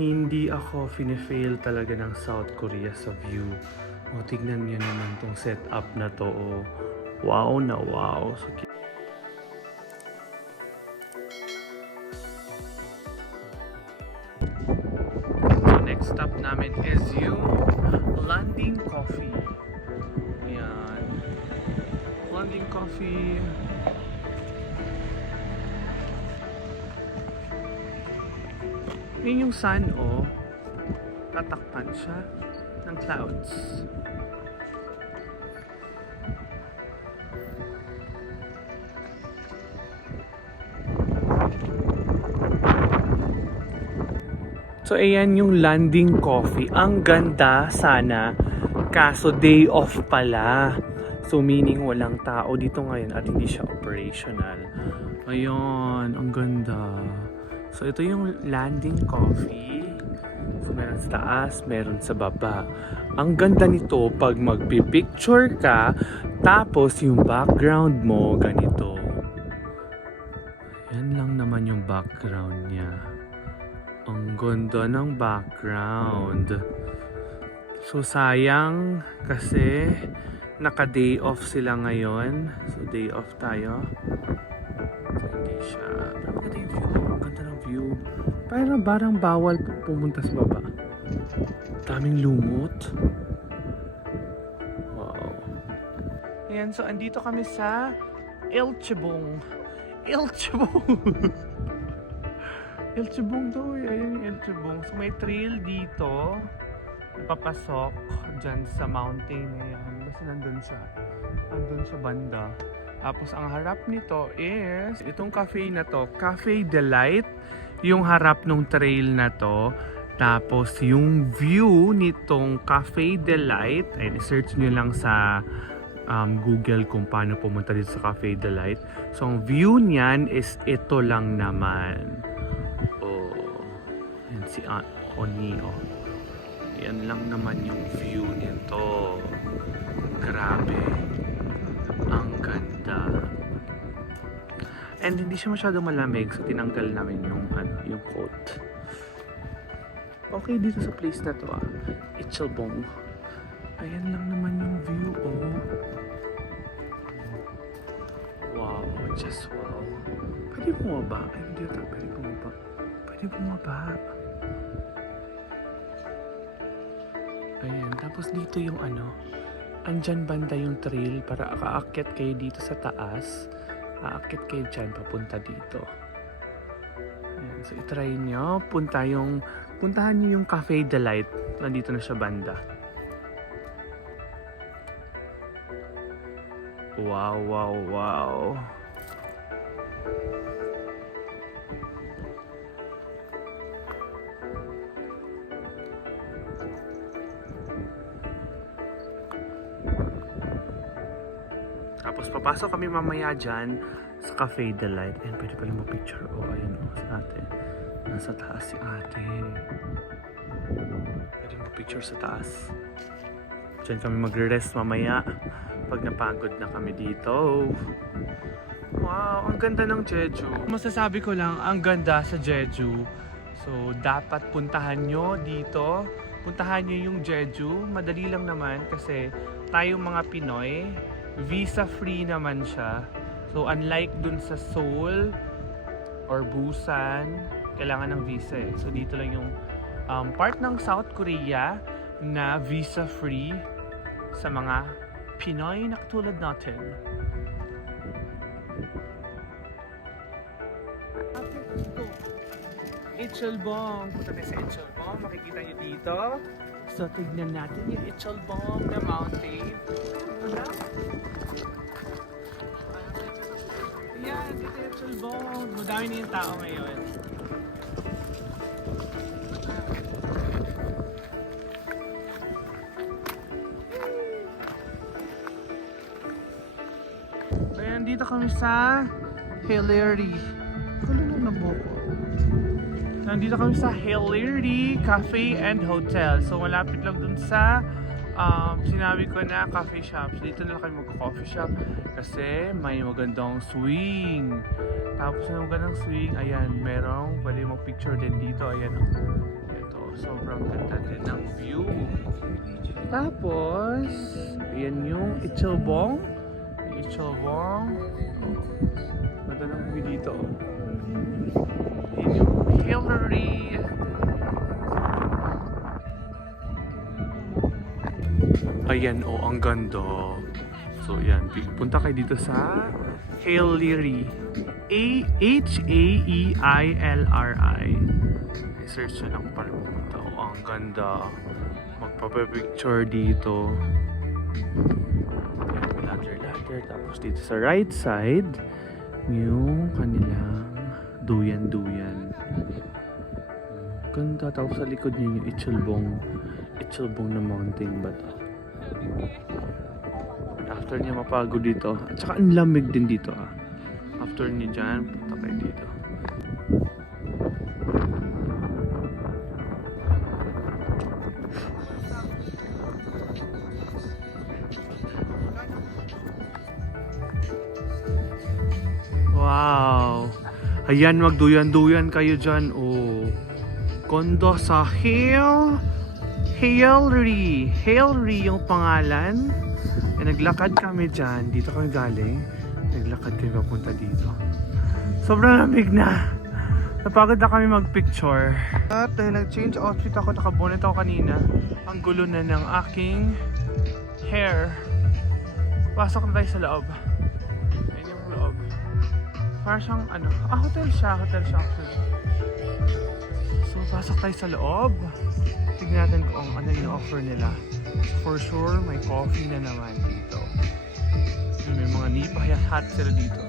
Hindi ako fine-fail talaga ng South Korea sa view. O, tignan niyo naman tong setup na to. Oh. Wow na wow. So, next stop namin is yung Landing Coffee. Yan. Landing Coffee. Yun yung sun, oh. Tatakpan siya ng clouds. So, ayan yung Landing Coffee. Ang ganda sana, kaso day off pala. So, meaning walang tao dito ngayon at hindi siya operational. Ayun, ang ganda. So, ito yung Landing Coffee. So, meron sa taas, meron sa baba. Ang ganda nito pag magpipicture ka, tapos yung background mo, ganito. Yan lang naman yung background niya. Ang ganda ng background. So, sayang kasi naka-day off sila ngayon. So, day off tayo. So, hindi siya... Pero maganda yung view. Ang ganda ng view. Parang bawal pumunta sa baba. Daming lumot. Wow. Ayan, so andito kami sa Ilchebong. Ilchebong! Ilchebong daw eh. Ayan yung Ilchebong. So may trail dito. Napapasok dyan sa mountain. Ayan. Basta nandun siya. Nandun sa banda. Tapos ang harap nito is itong cafe na to. Cafe Delight. Yung harap ng trail na to. Tapos yung view nitong Cafe Delight. Ay, search nyo lang sa Google kung paano pumunta dito sa Cafe Delight. So ang view niyan is ito lang naman. Si Oni, oh. Yan lang naman yung view nito. Grabe. Ang ganda. And hindi siya masyado malamig, so tinanggal namin yung yung coat. Okay dito sa place na to, ah. Ilchebong. Ayan lang naman yung view, oh. Wow, just wow. Pwede bumaba? Ay, hindi ito. Pwede bumaba. Pwede bumaba. Ayan, tapos dito yung andyan banda yung trail para aakyat kayo dito sa taas. Aakyat kayo dyan, papunta dito. Ayan, so itry nyo, puntahan nyo yung Cafe Delight. Nandito na siya banda. Wow, wow, wow. Tapos papasok kami mamaya dyan sa Cafe Delight. Ayan, pwede pala mag-picture. Oh, ayan o, si ate. Nasa taas si ate. Pwede mag-picture sa taas. Dyan kami magre-rest mamaya pag napagod na kami dito. Wow, ang ganda ng Jeju. Masasabi ko lang, ang ganda sa Jeju. So, dapat puntahan nyo dito. Puntahan nyo yung Jeju. Madali lang naman kasi tayong mga Pinoy, visa-free naman siya. So, unlike dun sa Seoul or Busan, kailangan ng visa eh. So, dito lang yung part ng South Korea na visa-free sa mga Pinoy na katulad natin. Ilchebong. Punta tayo sa Ilchebong. Makikita nyo dito. So, tignan natin yung Ilchebong na mountain. Ayan, dito yung Ilchebong. Madami na yung tao ngayon. So, ayan, dito kami sa Hilary. Kulunod na buko. Nandito kami sa Hilary Cafe and Hotel. So malapit lang dun sa sinabi ko na coffee shop. So, dito na lang kami magko-coffee shop kasi may magandang swing. Tapos may magandang swing, ayan, merong pwede mag-picture din dito. Ayan, ito. Ang ganda din ng view. Tapos, ayan yung Ichelbong. Ichelbong. Ganda ng view dito. Ayan yung Hillary. Ayan ang ganda. So yan, punta kayo dito sa Hillary. Haeilri. Search nyo lang para pumunta. Ang ganda. Magpapapicture dito. Ladder. Tapos dito sa right side, yung kanilang duyan. Ganda. Tapos sa likod nyo yung Ichelbong na mountain ba to? After niya mapagod dito. At saka ang lamig din dito After niya dyan, punta kayo dito. Wow! Ayan, magduyan-duyan kayo dyan. Kondo sa Hillary yung pangalan. Naglakad kami dyan. Dito kami galing. Naglakad kami papunta dito. Sobrang lamig na. Napagod na kami magpicture. At dahil nag-change outfit ako, nakabonet ako kanina. Ang gulo na ng aking hair. Pasok na tayo sa loob. Ayun yung loob. Parang siyang hotel siya actually. So pasok tayo sa loob. Tignan natin kung ano yung offer nila. For sure, may coffee na naman dito. May mga nipa hat sila dito.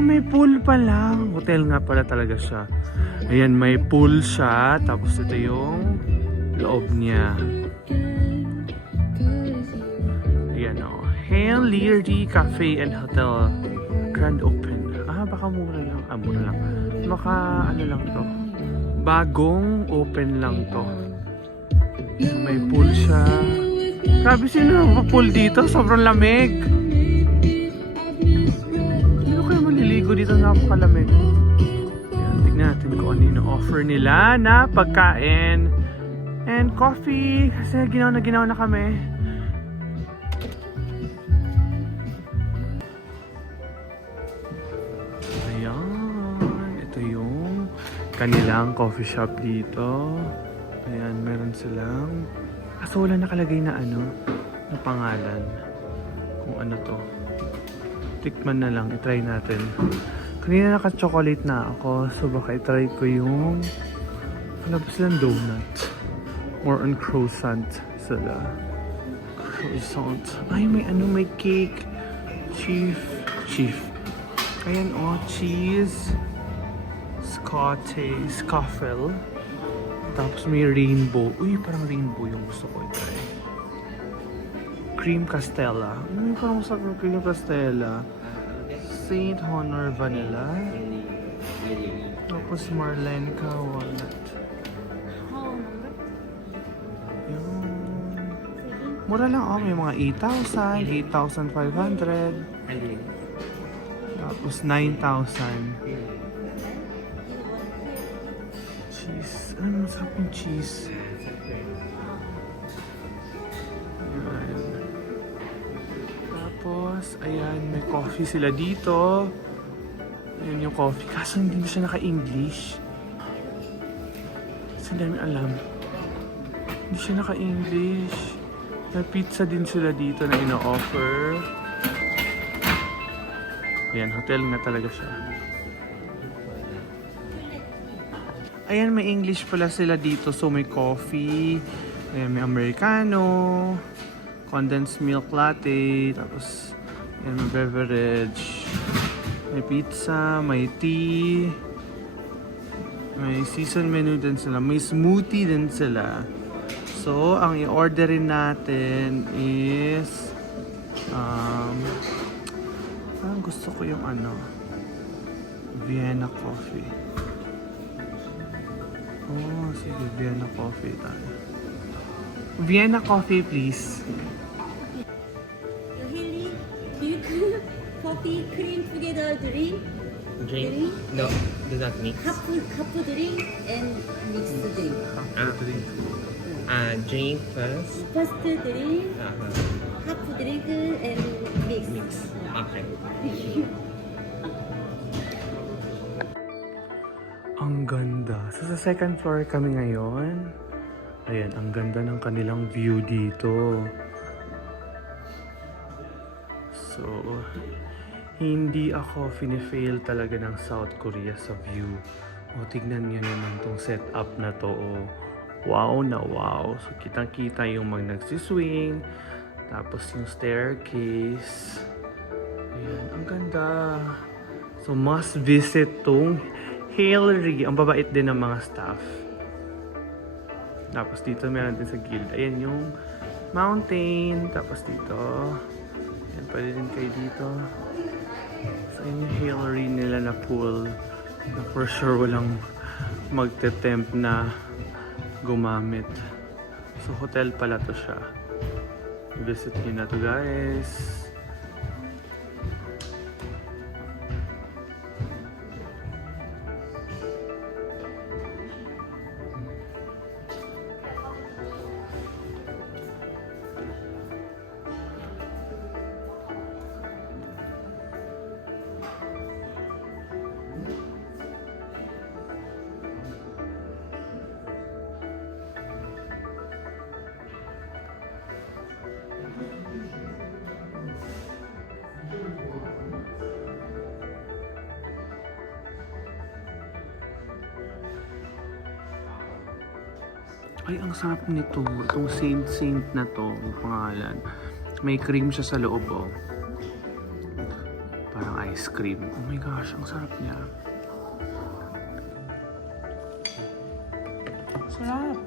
May pool pala. Hotel nga pala talaga siya. Ayan, may pool siya. Tapos ito yung loob niya. Ayan Hillary Cafe and Hotel. Grand open. Baka mura lang. Mura lang. Baka lang to. Bagong open lang to. May pool siya. Grabe, sino nagpa-pool dito? Sobrang lamig. Maliligo dito, napakalamig. Ayan, tignan natin kung ano yung offer nila na pagkain and coffee kasi ginaw na kami. Ayan, ito yung kanilang coffee shop dito. Ayan, meron silang kaso wala nakalagay na na pangalan kung ano to. Tikman na lang, itry natin. Kanina naka-chocolate na ako, so baka itry ko yung palabas lang donut. More on croissant sila. Croissant. Ay, may cake. Chief. Ayan cheese. Scoffle. Tapos may rainbow. Uy, parang rainbow yung gusto ko itry. Cream Castella. Parang gusto ko Cream Castella. Saint Honor Vanilla. Tapos Marlenka Walnut. Yun. Mura lang may mga 8,000, 8,500. Tapos 9,000. Cheese. Masarap yung cheese. Tapos, ayan, may coffee sila dito. Ayan yung coffee. Kaso hindi na siya naka-English. Kasi dami alam. Hindi siya naka-English. May pizza din sila dito na ino-offer. Ayan, hotel nga talaga siya. Ayan, may English pala sila dito. So, may coffee. Ayan, may Americano. Condensed milk latte, tapos yan, may beverage, may pizza, may tea, may season menu din sila, may smoothie din sila. So, ang i-orderin natin is parang gusto ko yung Vienna coffee. Sige, Vienna coffee tayo. Vienna coffee, please. Haley, milk, coffee, cream together drink. Drink? No, do not mix. Cup drink and mixed drink. Drink first. First drink, Uh-huh. cup drink and mix. Mix. Okay. Ang ganda. So, sa second floor kami ngayon. Ayan, ang ganda ng kanilang view dito. So, hindi ako fini-fail talaga ng South Korea sa view. O, tignan nyo naman tong setup na to. Oh. Wow na wow. So, kitang-kita yung mga nagsiswing. Tapos yung staircase. Ayan, ang ganda. So, must visit tong Hillary. Ang babait din ng mga staff. Tapos dito meron din sa gilid. Ayan yung mountain. Tapos dito. Ayan, pwede din kayo dito. So, ayan yung Hillary nila na pool. Na for sure walang magte-tempt na gumamit. So, hotel pala to siya. Visit nyo na to, guys. Ay, ang sarap nito. Itong Saint na to, yung pangalan. May cream siya sa loob, oh. Parang ice cream. Oh my gosh, ang sarap niya. Sarap!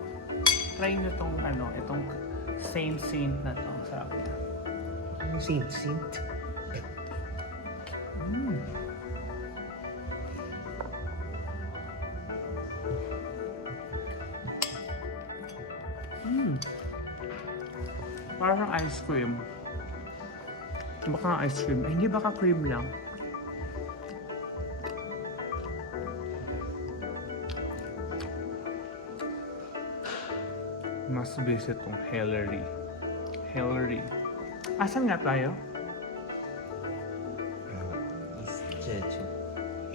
Try nyo tong, itong Saint na to. Ang sarap niya. Saint. Parang ice cream. Baka ice cream. Ay, hindi baka cream lang. Must visit tong Hillary. Asan nga tayo? East Jeju.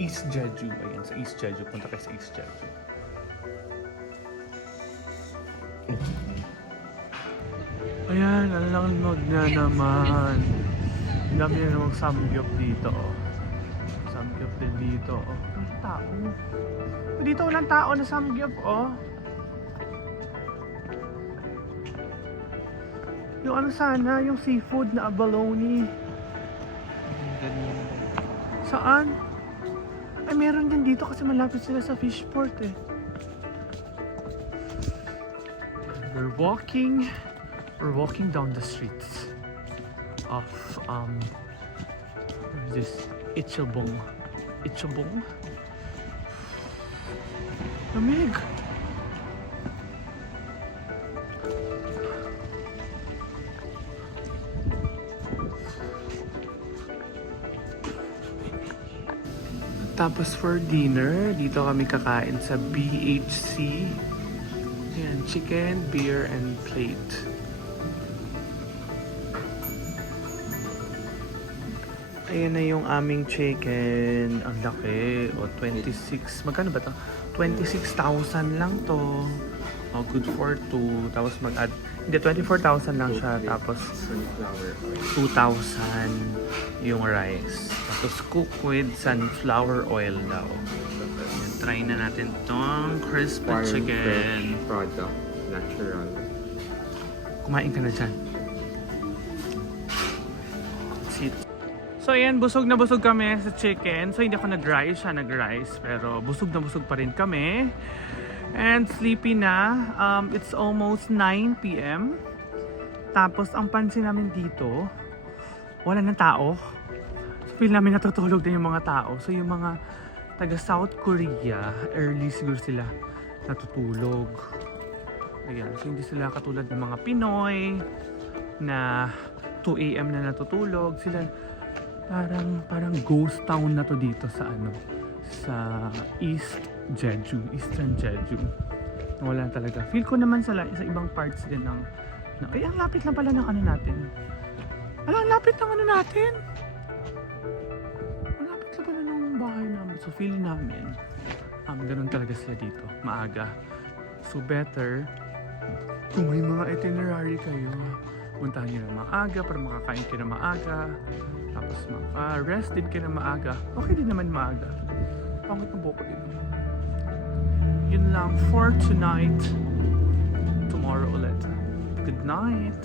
East Jeju. Ayan, sa East Jeju. Punta kayo sa East Jeju. Ayan, ang langnog na naman. Ang dami na namang samgyup dito. Oh. Samgyup din dito. Oh. Walang tao. Dito walang tao na samgyup. Oh. Yung ano sana, yung seafood na abalone. Saan? Ay, meron din dito kasi malapit sila sa fishport eh. We're walking down the streets of where is this? Ichilbong. Lamig. Tapos for dinner, dito kami kakain sa BHC. Ayan, chicken, beer, and plate. Ayan na yung aming chicken. Ang laki. O, 26. Magkano ba ito? 26,000 lang to. O, good for 2. Tapos mag-add. Hindi, 24,000 lang siya. Tapos, Sunflower oil. 2,000 yung rice. Tapos, cook with sunflower oil daw. Ayan, try na natin tong crispy chicken. Fresh product. Natural. Kumain ka na dyan. Sit. So ayan, busog na busog kami sa chicken. So hindi ako nag-rice, siya nag-rice. Pero busog na busog pa rin kami. And sleepy na. It's almost 9 p.m. Tapos ang pansin namin dito, wala ng tao. So feel namin natutulog na yung mga tao. So yung mga taga South Korea, early siguro sila natutulog. Ayan, so hindi sila katulad ng mga Pinoy na 2 AM na natutulog. Sila parang ghost town na to dito sa sa Eastern Jeju. Wala talaga. Feel ko naman sa ibang parts din ng ay, ang lapit lang pala ng natin. Ang lapit ng natin. Ang lapit lang pala ng bahay namin. So feel namin, ganun talaga sila dito. Maaga. So better, kung may mga itinerary kayo, puntahan nyo na maaga para makakain kayo na maaga. Tapos rest din kayo na maaga. Okay din naman maaga. Pangit ng buko din. Yun lang for tonight. Tomorrow ulit. Good night.